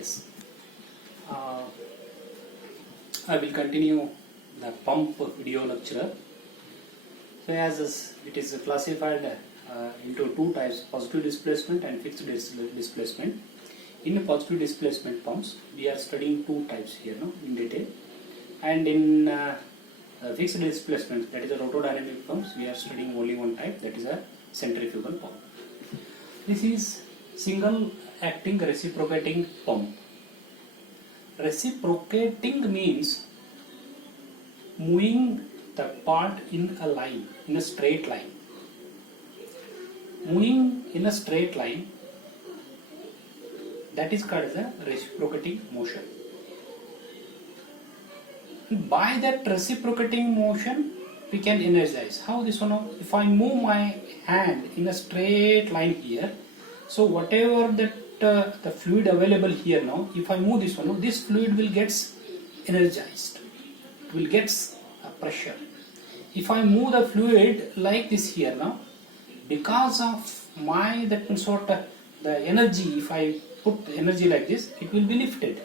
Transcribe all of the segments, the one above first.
Yes. I will continue the pump video lecture. So as it is classified into two types, positive displacement and fixed displacement. In the positive displacement pumps, we are studying two types here in detail. And in fixed displacement, that is a rotodynamic pumps, we are studying only one type, that is a centrifugal pump. This is single acting reciprocating pump. Reciprocating means moving the part in a line, in a straight line. Moving in a straight line, that is called as a reciprocating motion. By that reciprocating motion, we can energize. How this one? If I move my hand in a straight line here, so whatever that the fluid available here now, if I move this one, this fluid will get energized. It will get a pressure. If I move the fluid like this here now, because of my the energy, if I put the energy like this, it will be lifted.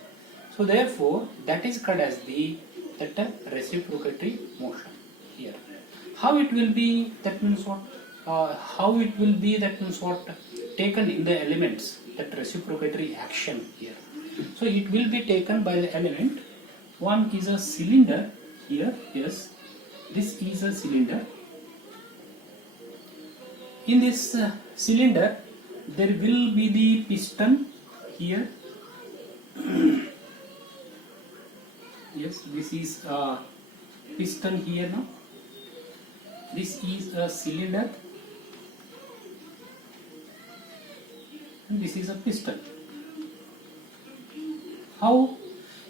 So therefore, that is called as the reciprocatory motion here. How it will be? That means what? How it will be? That means what? Taken in the elements, that reciprocatory action here. So it will be taken by the element. One is a cylinder here. Yes, this is a cylinder. In this cylinder, there will be the piston here. Yes, this is a piston here now. This is a cylinder. And this is a piston. How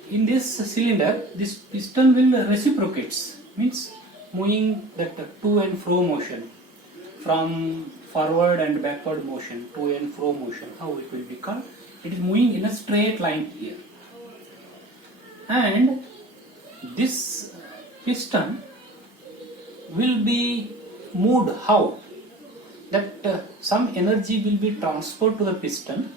in this cylinder this piston will reciprocates, means moving that to and fro motion, from forward and backward motion, to and fro motion. How it will be called? It is moving in a straight line here. And this piston will be moved how? That some energy will be transferred to the piston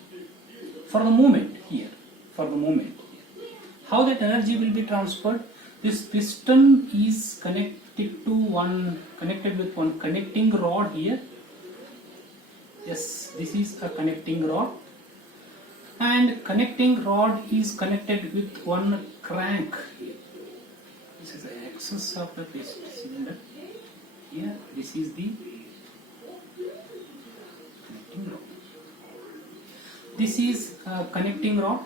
for the movement here. For the movement here. How that energy will be transferred? This piston is connected with one connecting rod here. Yes, this is a connecting rod. And connecting rod is connected with one crank here. This is the axis of the cylinder. Here, this is the connecting rod. This is a connecting rod.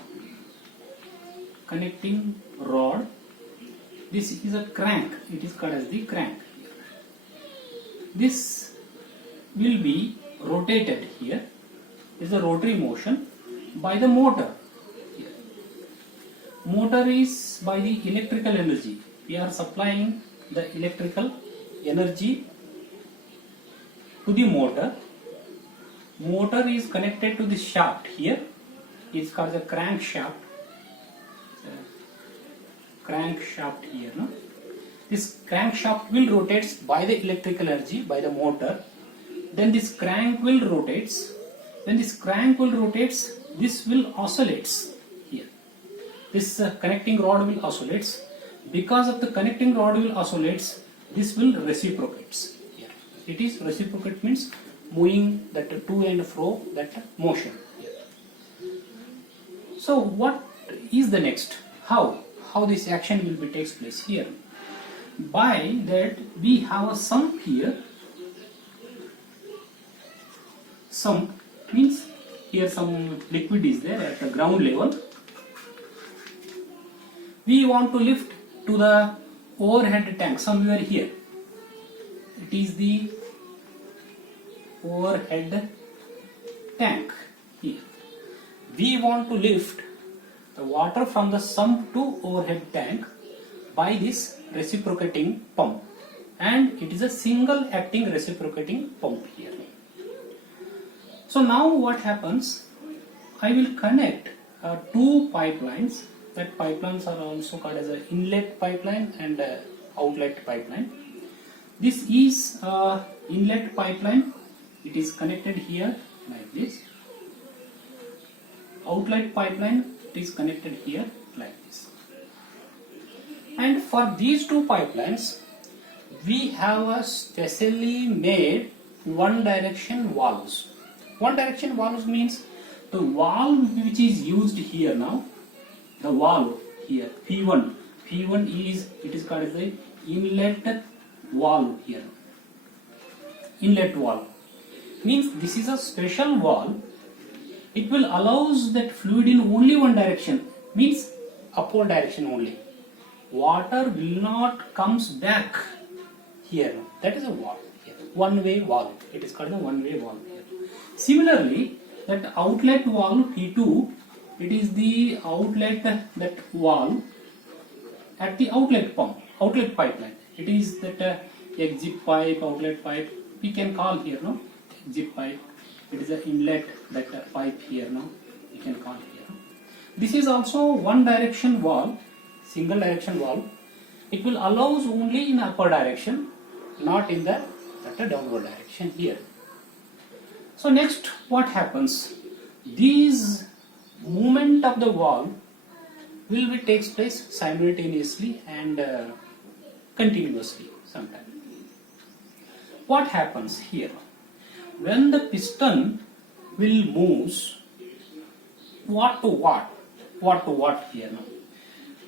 Connecting rod. This is a crank. It is called as the crank. This will be rotated here. This is a rotary motion by the motor. Here. Motor is by the electrical energy. We are supplying the electrical energy to the motor. Motor is connected to the shaft here. It's called the crankshaft. Crankshaft here. No? This crankshaft will rotates by the electrical energy, by the motor. Then this crank will rotates. When this crank will rotates, this will oscillates here. This connecting rod will oscillates. Because of the connecting rod will oscillates, this will reciprocates here. It is reciprocate means moving that to and fro, that motion here. So what is the next? How this action will be takes place here? By that we have a sump here. Sump means here some liquid is there at the ground level. We want to lift to the overhead tank somewhere here. It is the overhead tank here. We want to lift the water from the sump to overhead tank by this reciprocating pump, and it is a single acting reciprocating pump here. So now what happens? I will connect two pipelines. That pipelines are also called as an inlet pipeline and outlet pipeline. This is inlet pipeline. It is connected here like this. outlet pipeline, it is connected here like this. And for these two pipelines, we have a specially made one direction valves. One direction valves means the valve which is used here now, the valve here, P1 is, it is called as the inlet valve here. Inlet valve means this is a special valve. It will allows that fluid in only one direction, means upward direction only. Water will not comes back here. That is a valve here. One-way valve. It is called a one-way valve here. Similarly, that outlet valve P2, it is the outlet that valve at the outlet pump, outlet pipeline. It is that exit pipe, outlet pipe. We can call here, no? Exit pipe. It is an inlet that pipe here, no? We can call here. This is also one direction valve, single direction valve. It will allows only in upper direction, not in the downward direction here. So next, what happens? These movement of the valve will be takes place simultaneously and continuously sometimes. What happens here? When the piston will moves, what to what here now?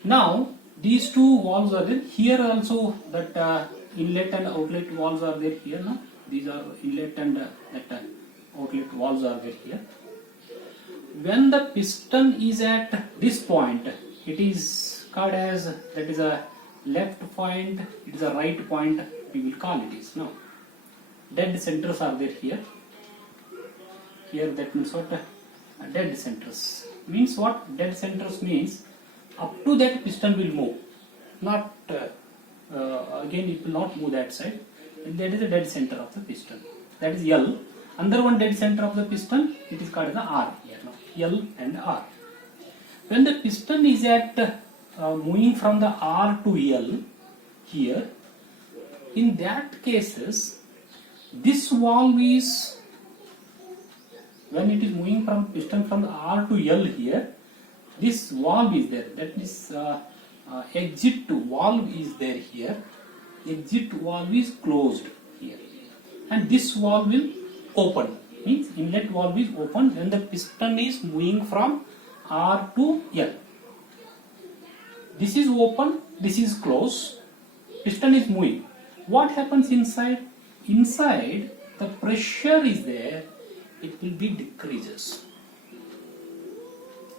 Now these two valves are there. Here also that inlet and outlet valves are there here now. These are inlet and that outlet valves are there here. When the piston is at this point, it is called as, that is a left point, it is a right point, we will call it is now. Dead centers are there here. Here that means what? Dead centers. Means what? Dead centers means up to that piston will move. Not again it will not move that side. And that is a dead center of the piston. That is L. Under one dead center of the piston, it is called as the R here now. L and R. When the piston is at moving from the R to L here, in that cases, this valve is, when it is moving from piston from the R to L here, this valve is there. That is exit valve is there here. Exit valve is closed here, and this valve will open. Means inlet valve is open when the piston is moving from R to L. This is open, this is closed, piston is moving. What happens inside? Inside the pressure is there, it will be decreases.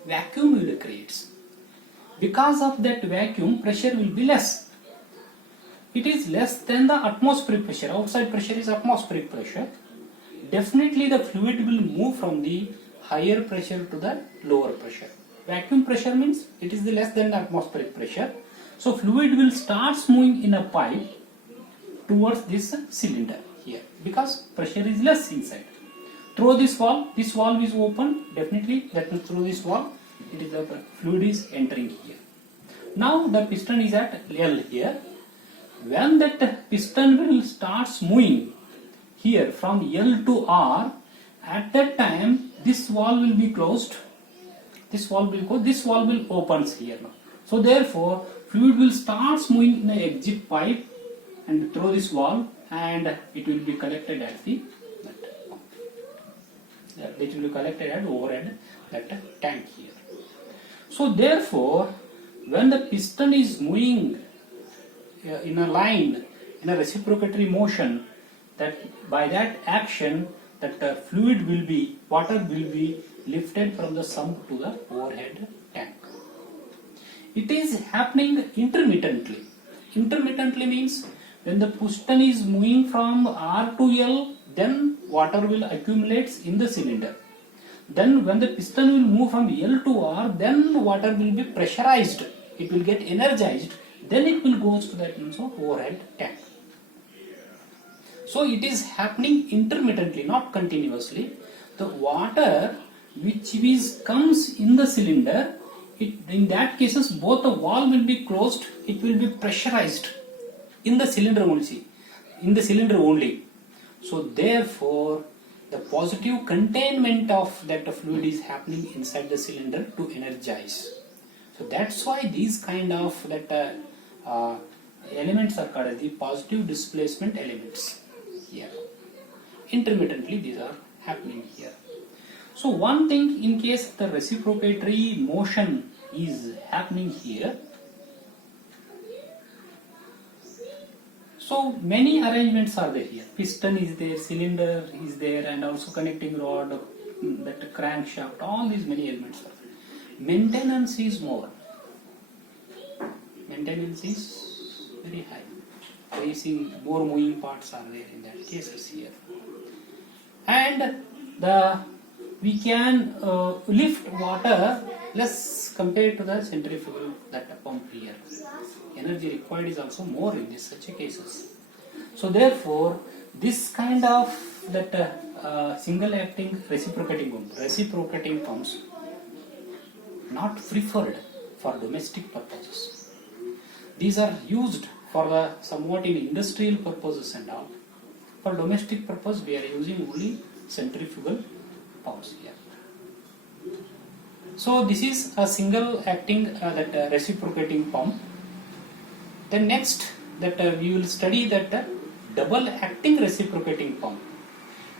Vacuum will creates. Because of that vacuum, pressure will be less. It is less than the atmospheric pressure. Outside pressure is atmospheric pressure. Definitely the fluid will move from the higher pressure to the lower pressure. Vacuum pressure means it is the less than the atmospheric pressure. So fluid will start moving in a pipe towards this cylinder here because pressure is less inside. Through this valve is open, definitely that means through this valve it is the fluid is entering here. Now the piston is at L here. When that piston will start moving here from L to R, at that time this valve will be closed, this valve will go, this valve will opens here now. So therefore fluid will start moving in the exit pipe and through this valve, and it will be collected at the pump. It will be collected at overhead that tank here. So therefore when the piston is moving in a line, in a reciprocatory motion, that by that action that fluid will be, water will be lifted from the sump to the overhead tank. It is happening intermittently. Intermittently means when the piston is moving from R to L, then water will accumulate in the cylinder. Then when the piston will move from L to R, then water will be pressurized. It will get energized. Then it will go to that overhead tank. So it is happening intermittently, not continuously. The water which comes in the cylinder, in that cases both the valve will be closed, it will be pressurized in the cylinder only. So therefore the positive containment of that fluid is happening inside the cylinder to energize. So that's why these kind of that elements are called as the positive displacement elements here. Intermittently these are happening here. So one thing, in case the reciprocatory motion is happening here, so many arrangements are there here. Piston is there, cylinder is there, and also connecting rod, that crankshaft, all these many elements are there. Maintenance is more. Maintenance is very high. Racing, more moving parts are there in that cases here. And we can lift water less compared to the centrifugal that pump here. Energy required is also more in this such cases. So therefore, this kind of that single acting reciprocating pumps not preferred for domestic purposes. These are used for the somewhat in industrial purposes and all. For domestic purpose, we are using only centrifugal pumps here. So this is a single acting that reciprocating pump. Then next that we will study that double acting reciprocating pump.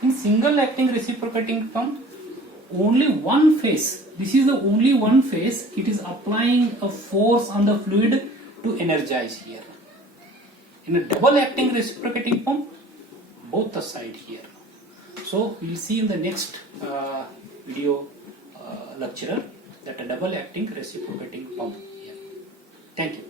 In single acting reciprocating pump, only one phase. This is the only one phase. It is applying a force on the fluid to energize here. In a double acting reciprocating pump, both the side here. So we will see in the next video lecturer that a double acting reciprocating pump here. Thank you.